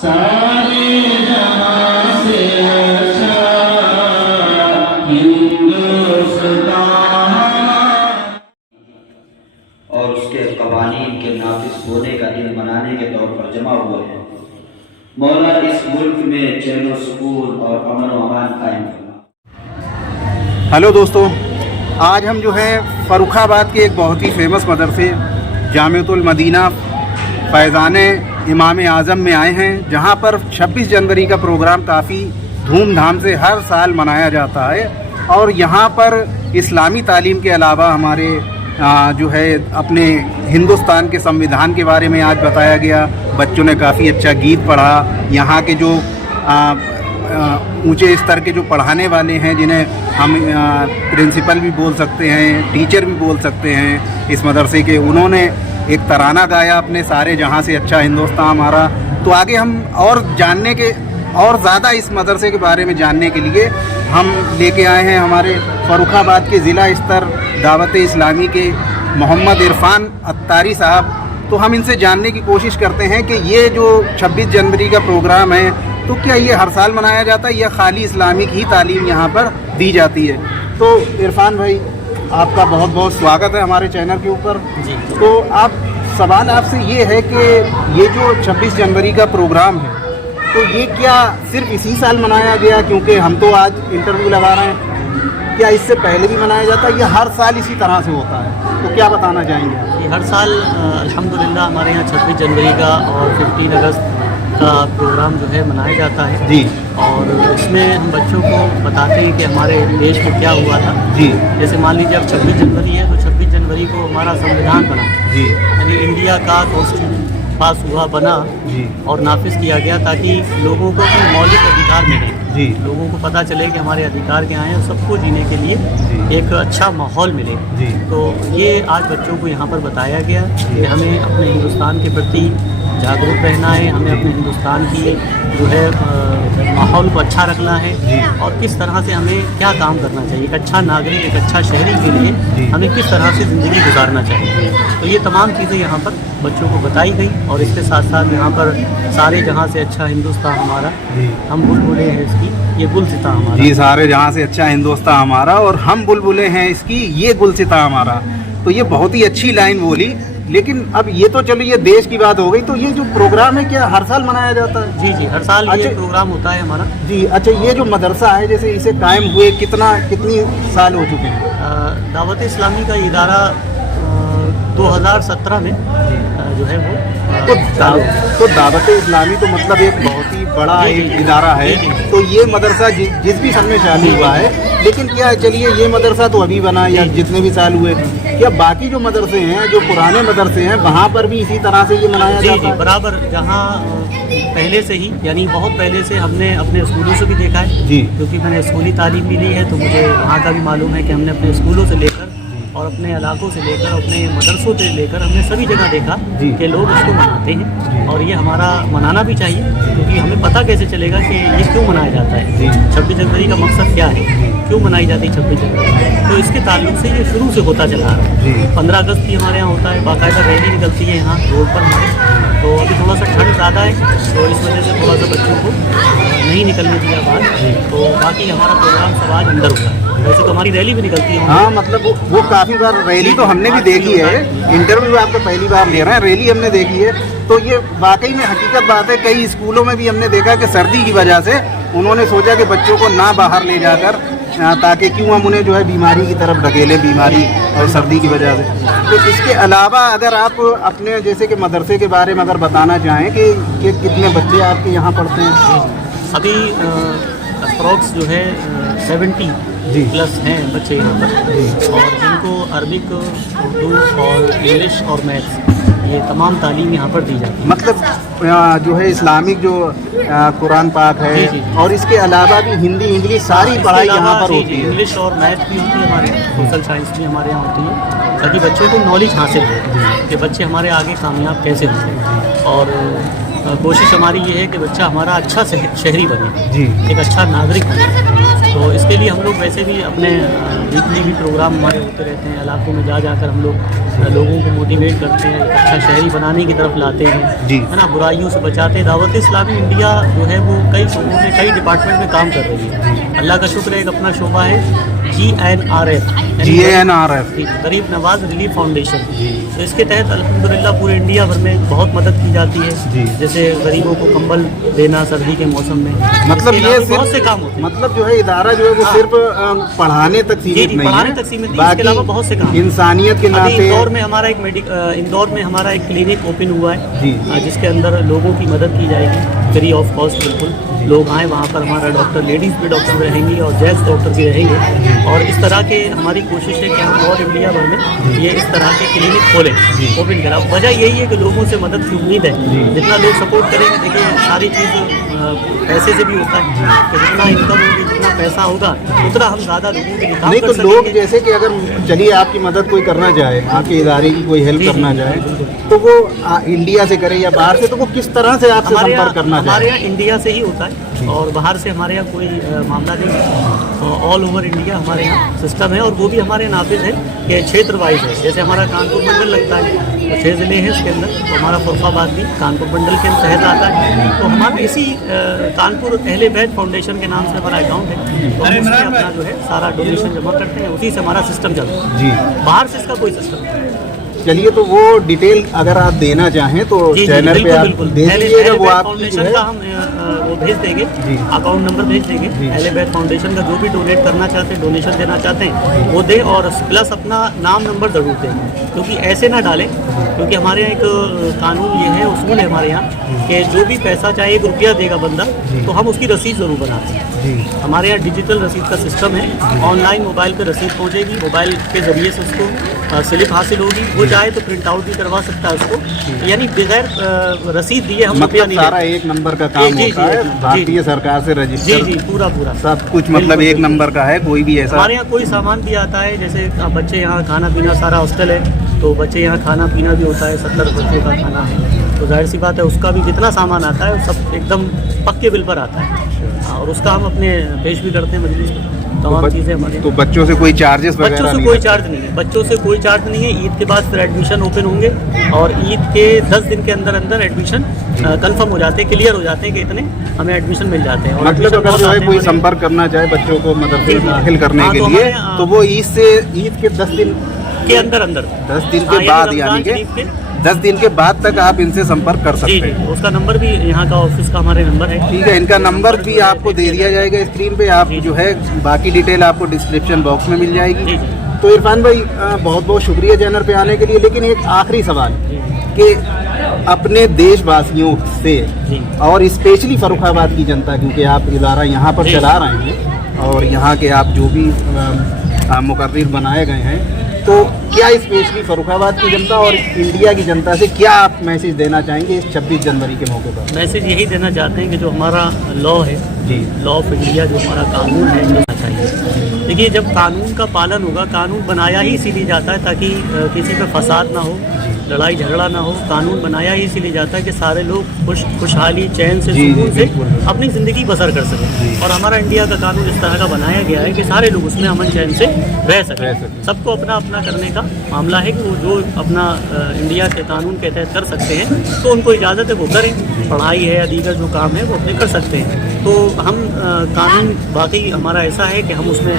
सारे जहां से अच्छा हिंदुस्तान और उसके कवानीन के नाफिज होने का दिन मनाने के तौर पर जमा हुए हैं। मौला इस मुल्क में चैन व सुकून और अमन व अमान कायम करना। हेलो दोस्तों, आज हम जो है फ़र्रुखाबाद के एक बहुत ही फेमस मदरसे जामिअतुल मदीना फैज़ान इमाम आज़म में आए हैं, जहां पर 26 जनवरी का प्रोग्राम काफ़ी धूमधाम से हर साल मनाया जाता है। और यहां पर इस्लामी तालीम के अलावा हमारे जो है अपने हिंदुस्तान के संविधान के बारे में आज बताया गया। बच्चों ने काफ़ी अच्छा गीत पढ़ा। यहाँ के जो ऊंचे स्तर के जो पढ़ाने वाले हैं, जिन्हें हम प्रिंसिपल भी बोल सकते हैं, टीचर भी बोल सकते हैं इस मदरसे के, उन्होंने एक तराना गाया अपने सारे जहां से अच्छा हिंदुस्तान हमारा। तो आगे हम और जानने के और ज़्यादा इस मदरसे के बारे में जानने के लिए हम लेके आए हैं हमारे फ़र्रुखाबाद के ज़िला स्तर दावत इस्लामी के मोहम्मद इरफान अत्तारी साहब। तो हम इनसे जानने की कोशिश करते हैं कि ये जो 26 जनवरी का प्रोग्राम है, तो क्या ये हर साल मनाया जाता है या खाली इस्लामिक ही तालीम यहाँ पर दी जाती है? तो इरफान भाई, आपका बहुत बहुत स्वागत है हमारे चैनल के ऊपर जी। तो सवाल आपसे ये है कि ये जो 26 जनवरी का प्रोग्राम है, तो ये क्या सिर्फ इसी साल मनाया गया? क्योंकि हम तो आज इंटरव्यू लगा रहे हैं, क्या इससे पहले भी मनाया जाता है या हर साल इसी तरह से होता है? तो क्या बताना चाहेंगे आप? हर साल अल्हम्दुलिल्लाह हमारे यहाँ 26 जनवरी का और 15 अगस्त का प्रोग्राम जो है मनाया जाता है जी। और इसमें हम बच्चों को बताते हैं कि हमारे देश में क्या हुआ था जी। जैसे मान लीजिए अब 26 जनवरी है, तो 26 जनवरी को हमारा संविधान बना जी, यानी इंडिया का कॉन्स्टिट्यूशन पास हुआ, बना जी, और नाफिज किया गया ताकि लोगों को अपने मौलिक अधिकार मिले जी। लोगों को पता चले कि हमारे अधिकार क्या हैं, सबको जीने के लिए एक अच्छा माहौल मिले जी। तो ये आज बच्चों को यहाँ पर बताया गया कि हमें अपने हिंदुस्तान के प्रति जागरूक रहना है, हमें अपने हिंदुस्तान की जो है माहौल को अच्छा रखना है और किस तरह से हमें क्या काम करना चाहिए। एक अच्छा नागरिक, एक अच्छा शहरी के लिए हमें किस तरह से ज़िंदगी गुजारना चाहिए। तो ये तमाम चीज़ें यहाँ पर बच्चों को बताई गई। और इसके साथ साथ यहाँ पर सारे जहाँ से अच्छा हिंदुस्तान हमारा, हम बुलबुलें हैं इसकी, ये गुलसिता हमारा जी। सारे जहाँ से अच्छा हिंदुस्तान हमारा और हम बुलबुलें हैं इसकी, ये गुलसिता हमारा। तो ये बहुत ही अच्छी लाइन बोली। लेकिन अब ये तो चलो, ये देश की बात हो गई, तो ये जो प्रोग्राम है क्या हर साल मनाया जाता है? जी जी, हर साल ये प्रोग्राम होता है हमारा जी। अच्छा, ये जो मदरसा है, जैसे इसे कायम हुए कितनी साल हो चुके हैं? दावत इस्लामी का इदारा 2017 में जो है वो तो दावत इस्लामी तो मतलब एक बहुत ही बड़ा एक इदारा है। तो ये मदरसा जिस भी सन में चालू हुआ है, लेकिन क्या चलिए ये मदरसा तो अभी बना या जितने भी साल हुए, क्या बाकी जो मदरसे हैं, जो पुराने मदरसे हैं, वहाँ पर भी इसी तरह से ये मनाया जाता है? बराबर, जहाँ पहले से ही, यानी बहुत पहले से हमने अपने स्कूलों से भी देखा है जी, क्योंकि मैंने स्कूली तालीम भी ली है, तो मुझे वहाँ का भी मालूम है कि हमने अपने स्कूलों से लेकर और अपने इलाकों से लेकर, अपने मदरसों से लेकर हमने सभी जगह देखा कि लोग इसको मनाते हैं। और ये हमारा मनाना भी चाहिए, क्योंकि हमें पता कैसे चलेगा कि ये क्यों मनाया जाता है, 26 जनवरी का मकसद क्या है, क्यों मनाई जाती है 26 जनवरी। तो इसके ताल्लुक से ये शुरू से होता चला रहा है। 15 अगस्त भी हमारे यहाँ होता है, बाकायदा रैली निकलती है यहाँ रोड पर हमारे। तो अभी थोड़ा सा ठंड ज़्यादा है, तो इस वजह से थोड़ा सा बच्चों को नहीं निकलने दिया बाहर। तो बाकी हमारा प्रोग्राम सब आज अंदर होता है। वैसे तो हमारी रैली भी निकलती है। हाँ, मतलब वो काफ़ी बार रैली तो हमने भी देखी है। इंटरव्यू आपको पहली बार ले रहे हैं, रैली हमने देखी है। तो ये वाकई में हकीकत बात है। कई स्कूलों में भी हमने देखा कि सर्दी की वजह से उन्होंने सोचा कि बच्चों को ना बाहर ले जाकर, ताकि क्यों हम उन्हें जो है बीमारी की तरफ धकेलें, बीमारी और सर्दी की वजह से। तो इसके अलावा अगर आप अपने जैसे कि मदरसे के बारे में अगर बताना चाहें कि कितने बच्चे आपके यहाँ पढ़ते हैं? अभी अप्रॉक्स जो है 70 प्लस हैं बच्चे यहाँ पर, और जिनको अरबिक, उर्दू और इंग्लिश और मैथ्स, ये तमाम तालीम यहाँ पर दी जाती है। मतलब जो है इस्लामिक जो कुरान पाक है और इसके अलावा भी हिंदी, इंग्लिश सारी पढ़ाई यहाँ पर होती है। इंग्लिश और मैथ भी होती है हमारे यहाँ, सोशल साइंस भी हमारे यहाँ होती है, ताकि बच्चों को नॉलेज हासिल हो कि बच्चे हमारे आगे कामयाब कैसे होंगे। और कोशिश हमारी ये है कि बच्चा हमारा अच्छा शहरी बने जी, एक अच्छा नागरिक बने। तो तो इसके लिए हम लोग वैसे भी अपने वीकली भी प्रोग्राम हमारे होते रहते हैं, इलाकों में जा जाकर हम लोग लोगों को मोटिवेट करते हैं, एक अच्छा शहरी बनाने की तरफ लाते हैं जी। है ना, बुराइयों से बचाते हैं। दावत इस्लामी इंडिया जो है वो कई शोबों में, कई डिपार्टमेंट में काम कर रही है। अल्लाह का शुक्र है, एक अपना शोबा है GNRF गरीब नवाज रिलीफ फाउंडेशन। तो इसके तहत अल्हम्दुलिल्लाह पूरे इंडिया भर में बहुत मदद की जाती है, जैसे गरीबों को कंबल देना सर्दी के मौसम में। मतलब ये बहुत से काम होते हैं। मतलब जो है इदारा जो है वो सिर्फ पढ़ाने तक सीमित नहीं पढ़ाने है, तक सीमित नहीं, इसके अलावा बहुत से काम। इंसानियत के नाते इंदौर में हमारा एक क्लिनिक ओपन हुआ है जिसके अंदर लोगों की मदद की जाएगी फ्री ऑफ कॉस्ट। बिल्कुल लोग आए, वहाँ पर हमारा डॉक्टर, लेडीज़ भी डॉक्टर रहेंगी और जेंट्स डॉक्टर भी रहेंगे। और इस तरह के हमारी कोशिश है कि हम और इंडिया भर में ये इस तरह के क्लिनिक खोलें, ओपन करा। वजह यही है कि लोगों से मदद की उम्मीद है। जितना लोग सपोर्ट करेंगे, देखिए सारी चीज़ पैसे से भी होता है, तो जितना इनकम होगी, जितना पैसा होगा, उतना हम ज़्यादा लोगों के लिए काम नहीं कर तो सकेंगे। लोग जैसे कि अगर चलिए आपकी मदद कोई करना चाहे, आपके इदारे की कोई हेल्प करना चाहे, तो वो इंडिया से करे या बाहर से, तो वो किस तरह से आपसे संपर्क करना हमारे चाहे? यहाँ इंडिया से ही होता है और बाहर से हमारे यहाँ कोई मामला नहीं है। ऑल ओवर इंडिया हमारे यहाँ सिस्टम है और वो भी हमारे यहाँ नाफिज है कि क्षेत्र वाइज है। जैसे हमारा कानपुर मंडल लगता है, तो 6 ज़िले हैं इसके अंदर, तो हमारा फरुखाबाद भी कानपुर मंडल के तहत आता है। तो हमारा इसी कानपुर अहले बैत फाउंडेशन के नाम से हमारा अकाउंट है, तो हम उसमें अपना जो है सारा डोनेशन जमा करते हैं, उसी से हमारा सिस्टम चलता है। जी, बाहर से इसका कोई सिस्टम नहीं है। चलिए तो वो डिटेल अगर आप देना चाहें तो चैनल पे आप दे दीजिएगा, वो आपकी जो फाउंडेशन है का हम वो भेज देंगे, अकाउंट नंबर भेज देंगे। अहले बैत फाउंडेशन का जो भी डोनेट करना चाहते हैं, डोनेशन देना चाहते हैं, वो दें और प्लस अपना नाम नंबर ज़रूर दें, क्योंकि ऐसे ना डालें। क्योंकि हमारे यहाँ एक कानून ये है, उसूल है हमारे यहाँ कि जो भी पैसा चाहे 1 रुपया देगा बंदा, तो हम उसकी रसीद ज़रूर बनाते हैं। हमारे यहाँ डिजिटल रसीद का सिस्टम है, ऑनलाइन मोबाइल पे रसीद पहुँचेगी, मोबाइल के ज़रिए से उसको स्लिप हासिल होगी, वो चाहे तो प्रिंट आउट भी करवा सकता है उसको, यानी बगैर रसीद दिए हम रुपया नहीं सारा एक नंबर का काम होता है, भारतीय सरकार से रजिस्टर। जी पूरा सब कुछ मतलब एक नंबर का है। कोई भी ऐसा हमारे यहाँ कोई सामान भी आता है, जैसे बच्चे यहाँ खाना पीना, सारा हॉस्टल है तो बच्चे यहाँ खाना पीना भी होता है, 70 बच्चों का खाना है, तो जाहिर सी बात है उसका भी जितना सामान आता है वो सब एकदम पक्के बिल पर आता है और उसका हम अपने पेश भी करते हैं मजलिस में, तमाम चीज़ें हमारे। तो बच्चों से कोई चार्जेस वगैरह बच्चों से कोई चार्ज नहीं है, बच्चों से कोई चार्ज नहीं है। ईद के बाद फिर एडमिशन ओपन होंगे और ईद के 10 दिन के अंदर अंदर एडमिशन कंफर्म हो जाते हैं, क्लियर हो जाते हैं कि इतने हमें एडमिशन मिल जाते हैं। और मतलब अगर जो है कोई संपर्क करना चाहे बच्चों को मदरसे में दाखिल करने के लिए, तो वो ईद के 10 दिन के अंदर 10 दिन के बाद, यानी कि 10 दिन के बाद तक आप इनसे संपर्क कर सकते हैं। उसका नंबर भी यहाँ का ऑफिस का हमारे नंबर है। ठीक है, इनका नंबर भी आपको दे दिया जाएगा स्क्रीन पे। आप जो है बाकी डिटेल आपको डिस्क्रिप्शन बॉक्स में मिल जाएगी। तो इरफान भाई बहुत बहुत शुक्रिया चैनल पे आने के लिए। लेकिन एक आखिरी सवाल कि अपने देशवासियों से और स्पेशली फरुखाबाद की जनता, क्योंकि आप इदारा यहाँ पर चला रहे हैं और यहाँ के आप जो भी मुकर्रिर बनाए गए हैं, तो क्या स्पेशली फरुखाबाद की जनता और इंडिया की जनता से क्या आप मैसेज देना चाहेंगे इस 26 जनवरी के मौके पर? मैसेज यही देना चाहते हैं कि जो हमारा लॉ है, लॉ ऑफ इंडिया, जो हमारा कानून है, देना चाहिए। देखिए, जब कानून का पालन होगा, कानून बनाया ही इसीलिए जाता है ताकि किसी पे फसाद ना हो, लड़ाई झगड़ा ना हो। कानून बनाया ही इसीलिए जाता है कि सारे लोग खुशहाली, चैन से, सुकून से अपनी ज़िंदगी बसर कर सकें। और हमारा इंडिया का कानून इस तरह का बनाया गया है कि सारे लोग उसमें अमन चैन से रह सकें। सबको अपना अपना करने का मामला है कि वो जो अपना इंडिया के कानून के तहत कर सकते हैं तो उनको इजाज़त है वो करें। पढ़ाई है या दीगर जो काम है वो अपने कर सकते हैं। तो हम कानून वाकई हमारा ऐसा है कि हम उसमें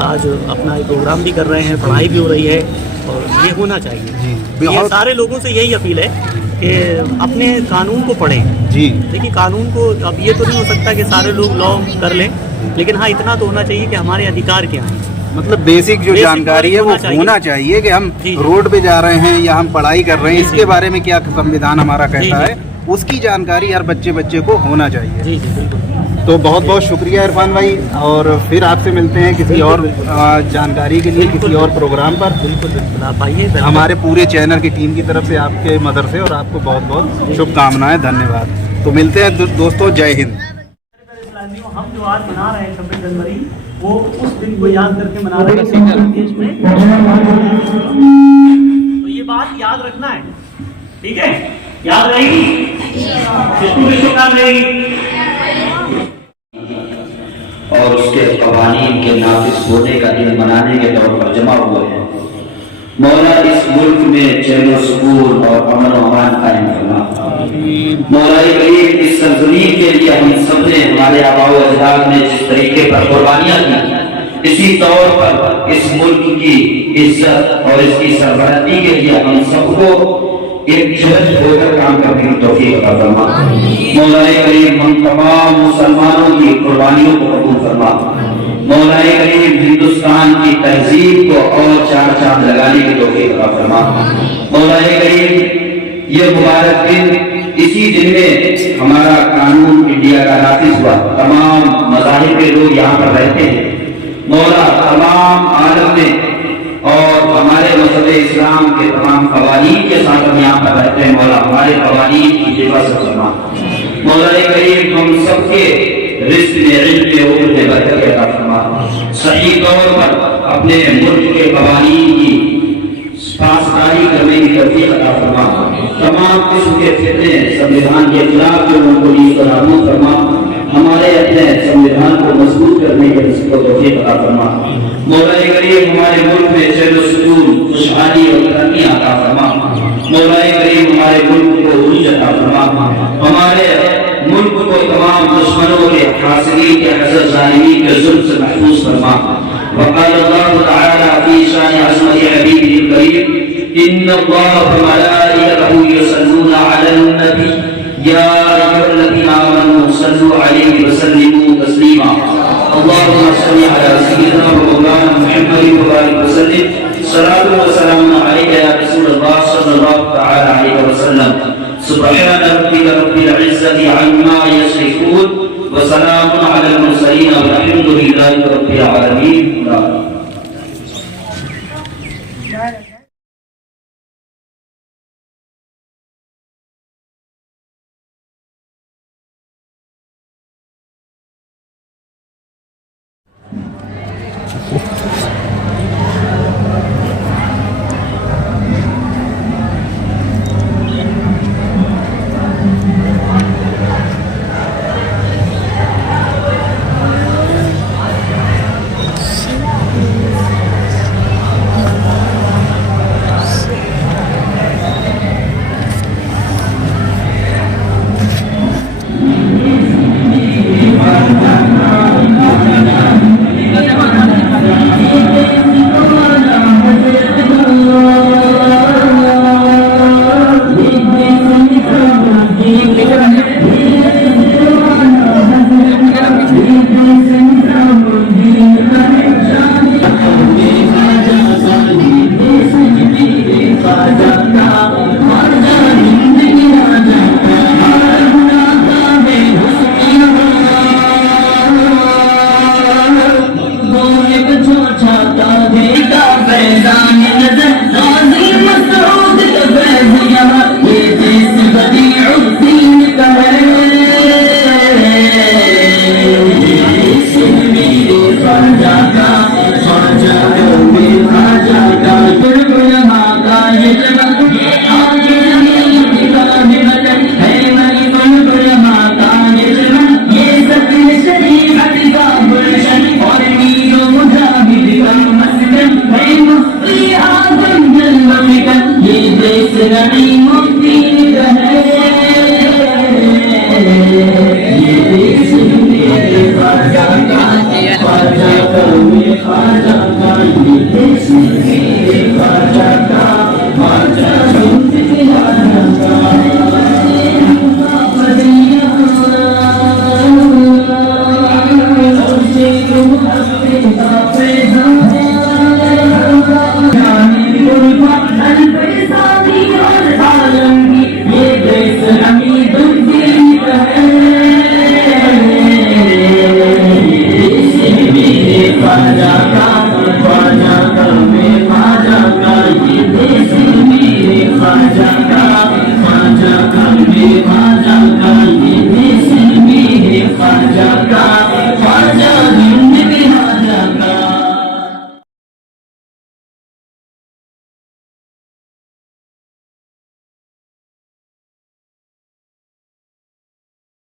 आज अपना एक प्रोग्राम भी कर रहे हैं, पढ़ाई भी हो रही है और ये होना चाहिए। ये सारे लोगों से यही अपील है कि अपने कानून को पढ़ें। जी देखिए, कानून को अब ये तो नहीं हो सकता कि सारे लोग लॉ कर लें, लेकिन हाँ इतना तो होना चाहिए कि हमारे अधिकार क्या हैं। मतलब बेसिक जो जानकारी है वो होना चाहिए कि हम रोड पे जा रहे हैं या हम पढ़ाई कर रहे हैं, इसके बारे में क्या संविधान हमारा कहता है, उसकी जानकारी हर बच्चे को होना चाहिए। जी बिल्कुल। तो बहुत बहुत शुक्रिया इरफान भाई, और फिर आपसे मिलते हैं किसी और जानकारी के लिए, किसी और प्रोग्राम पर। बिल्कुल आप आइए। हमारे पूरे चैनल की टीम की तरफ से आपके मदरसे और आपको बहुत बहुत शुभकामनाएं, धन्यवाद। तो मिलते हैं दोस्तों, जय हिंद। हम जो आज मना रहे हैं 26 जनवरी, वो उस दिन को याद करके मना रहे हैं देश में। तो ये बात याद रखना है, ठीक है? याद रहेगी, किसको किसको याद रहेगी? और उसके से कवानीन के नाफिज होने का दिन मनाने के तौर पर जमा हुए हैं। मौला इस मुल्क में चैन सुकून और अमन व अमान कायम फरमा। मौला करीम इस सरजमीन के लिए हम सब ने, हमारे आबाओ अजदाद ने जिस तरीके पर कुर्बानियां दी, इसी तौर पर इस मुल्क की इज्जत और इसकी सरबराही के लिए हम सबको एकजुट होकर काम करने की तौफीक अता फरमा। मौला करीम हम तमाम मुसलमानों की कुर्बानियों को कबूल फरमा। मौला करीम हिंदुस्तान की तहजीब को और चार चांद लगाने की तौफीक अता फरमा। मौला करीम ये मुबारक दिन, इसी दिन में हमारा कानून इंडिया का नाफिज हुआ। तमाम मज़ाहिब के लोग यहाँ पर रहते हैं। मौला तमाम आलम में और हमारे मज़हब इस्लाम के तमाम क़वानीन के साथ हम यहाँ पर रहते हैं। मौला हमारे क़वानीन की हिफाज़त फरमा। मौला करीम हम सबके रिज़्क़ में, इल्म में, उम्र में बरकत अता फरमा। सही तौर पर अपने मुल्क के क़वानीन की पासदारी करने की तौफीक अता फरमा। तमाम किस्म के फितने संविधान के खिलाफ जो उनको नाबूद फरमा। हमारे अपने संविधान को मजबूत करने के उसको तौफीक अता फरमा। मौला करीम हमारे मुल्क में चैन सुकून, खुशहाली और तरक्की अता फरमा। मौला करीम हमारे मुल्क को उरूज अता फरमा। हमारे मुल्क को तमाम दुश्मनों के, हासिदीन के, हसद ज़ालिमीन के जुल्म से महफूज फरमा। वक़ाल अल्लाहु तआला फी शान अज़मति हबीबिल करीम इन्नल्लाह व मलाइकतहु यसल्लूना अलन नबी या अय्युहल्लज़ीना आमनू सल्लु अलैहि व सल्लिमू तस्लीमा। अल्लाहुम्मा सल्लि अला सय्यिदिना व मौलाना मुहम्मद व बारिक व सल्लिम। सलातु व सलाम अलैका या रसूलल्लाह सल्लल्लाहु तआला अलैहि व सल्लम। सुब्हान रब्बिका रब्बिल इज्जति अम्मा यसिफून व सलामुन अलल मुरसलीन वल्हम्दुलिल्लाहि रब्बिल आलमीन।